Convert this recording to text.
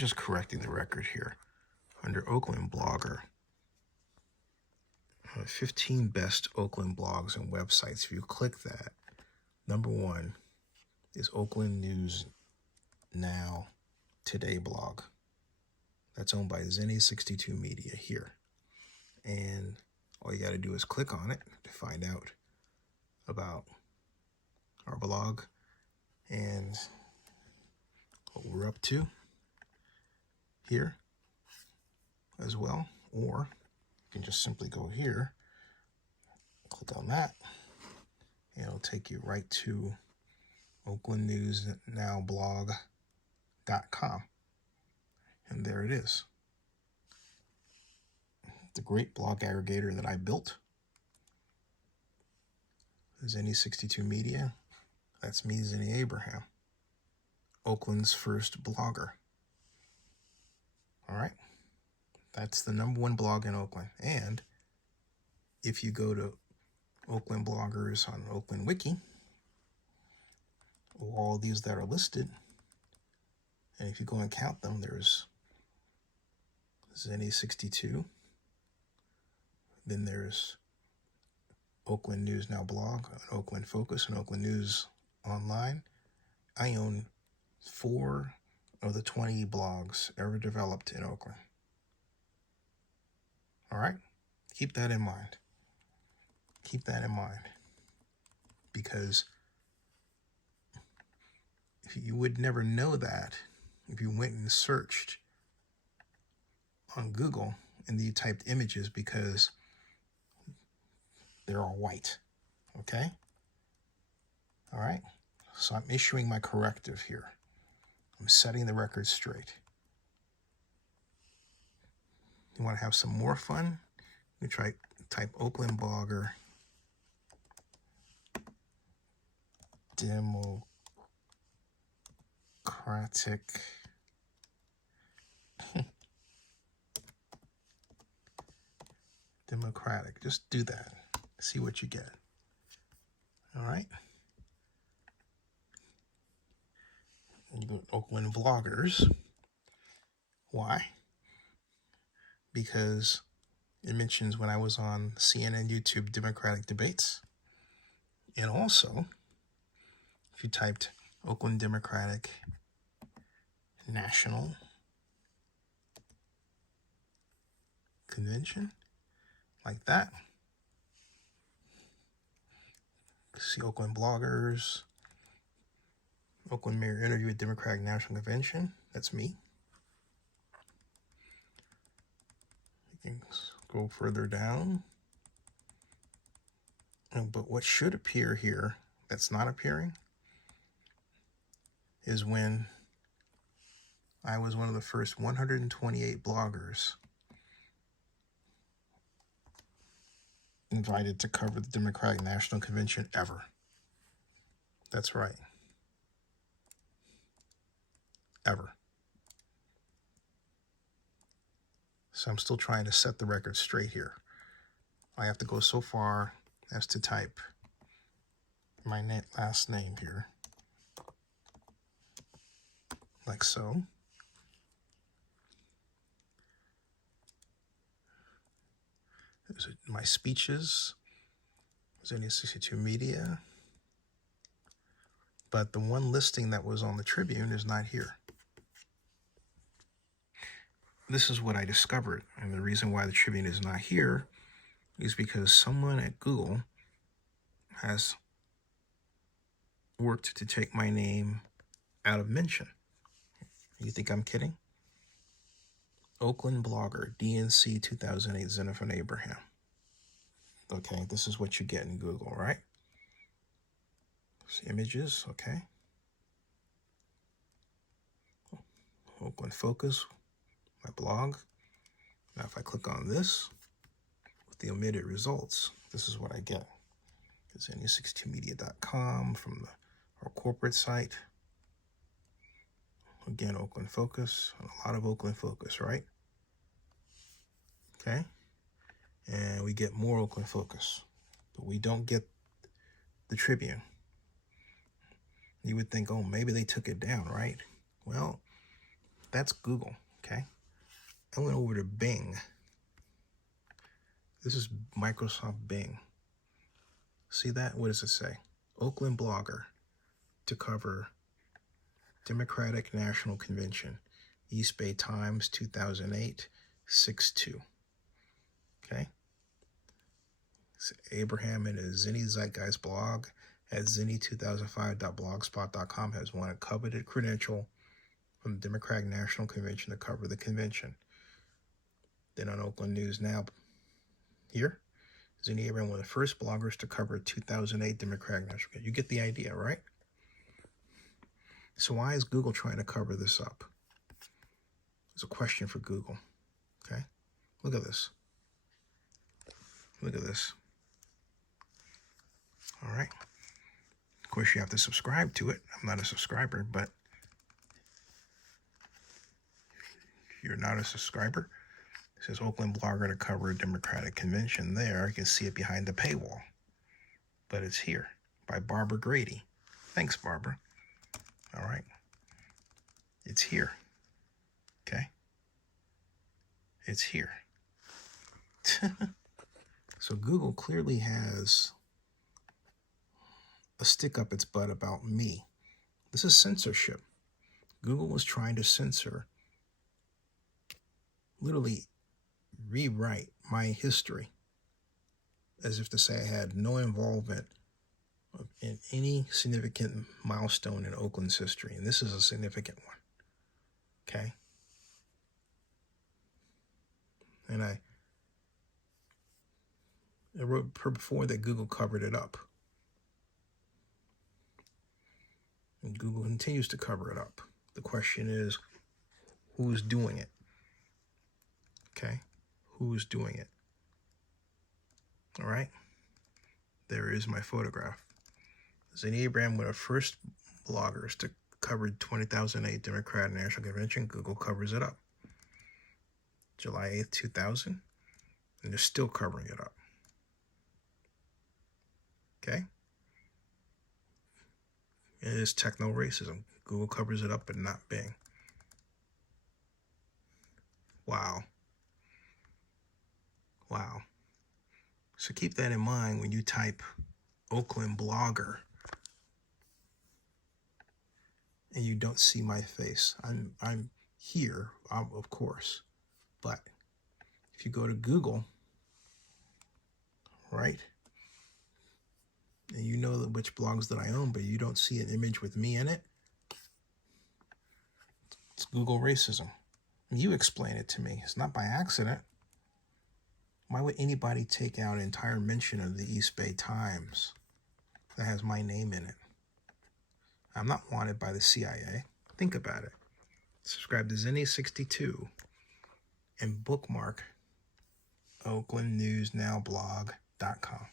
just correcting the record here. Under Oakland Blogger, 15 best Oakland blogs and websites. If you click that, number 1 is Oakland News Now Today blog. That's owned by Zennie 62 Media here. And all you got to do is click on it to find out about our blog and what we're up to here as well. Or you can just simply go here, click on that, and it'll take you right to oaklandnewsnowblog.com. And there it is. The great blog aggregator that I built. Zennie 62 Media. That's me, Zennie Abraham, Oakland's first blogger. All right. That's the #1 blog in Oakland. And if you go to Oakland bloggers on Oakland Wiki, all these that are listed, and if you go and count them, there's Zennie 62. Then there's Oakland News Now blog, Oakland Focus, and Oakland News Online. I own 4 of the 20 blogs ever developed in Oakland. All right? Keep that in mind. Keep that in mind. Because you would never know that if you went and searched on Google and you typed images, because they're all white. Okay? All right? So I'm issuing my corrective here. I'm setting the record straight. You want to have some more fun? You try type Oakland Blogger Democratic Democratic. Just do that. See what you get. All right. Oakland Vloggers. Why? Because it mentions when I was on CNN YouTube Democratic debates. And also, if you typed Oakland Democratic National Convention, like that. See Oakland Bloggers, Oakland Mayor interview at Democratic National Convention. That's me. You can go further down. But what should appear here that's not appearing is when I was one of the first 128 bloggers invited to cover the Democratic National Convention ever. That's right. Ever. So I'm still trying to set the record straight here. I have to go so far as to type my last name here, like so. My speeches, Zennie 62 Media, but the one listing that was on the Tribune is not here. This is what I discovered, and the reason why the Tribune is not here is because someone at Google has worked to take my name out of mention. You think I'm kidding? Oakland Blogger, DNC 2008, Zennie Abraham. Okay, this is what you get in Google, right? There's images, okay. Oakland Focus, my blog. Now if I click on this, with the omitted results, this is what I get. It's Zennie62media.com from our corporate site. Again, Oakland Focus, a lot of Oakland Focus, right? Okay. And we get more Oakland Focus, but we don't get the Tribune. You would think, oh, maybe they took it down, right? Well, That's Google, okay? I went over to Bing. This is Microsoft Bing. See that? What does it say? Oakland Blogger to cover Democratic National Convention, East Bay Times, 2008, 6/2. Okay? It's Abraham in his Zennie Zeitgeist blog at zennie2005.blogspot.com has won a coveted credential from the Democratic National Convention to cover the convention. Then on Oakland News Now, here, Zennie Abraham, one of the first bloggers to cover 2008 Democratic National Convention. You get the idea, right? So why is Google trying to cover this up? It's a question for Google, okay? Look at this. Look at this. All right. Of course, you have to subscribe to it. I'm not a subscriber, but if you're not a subscriber, it says Oakland Blogger to cover a Democratic Convention there. You can see it behind the paywall, but it's here by Barbara Grady. Thanks, Barbara. All right. It's here. Okay. It's here. So Google clearly has a stick up its butt about me. This is censorship. Google was trying to censor, literally rewrite my history, as if to say I had no involvement in any significant milestone in Oakland's history. And this is a significant one. Okay? And I wrote before that Google covered it up. And Google continues to cover it up. The question is, who's doing it? Okay? Who's doing it? All right? There is my photograph. Zennie Abraham, one of the first bloggers to cover 2008 Democratic National Convention. Google covers it up. July 8th, 2000. And they're still covering it up. Okay? It is techno-racism. Google covers it up, but not Bing. Wow. Wow. So keep that in mind when you type Oakland Blogger and you don't see my face. I'm here, of course. But if you go to Google, right, and you know which blogs that I own, but you don't see an image with me in it, it's Google racism. You explain it to me. It's not by accident. Why would anybody take out an entire mention of the East Bay Times that has my name in it? I'm not wanted by the CIA. Think about it. Subscribe to Zennie62 and bookmark OaklandNewsNowBlog.com.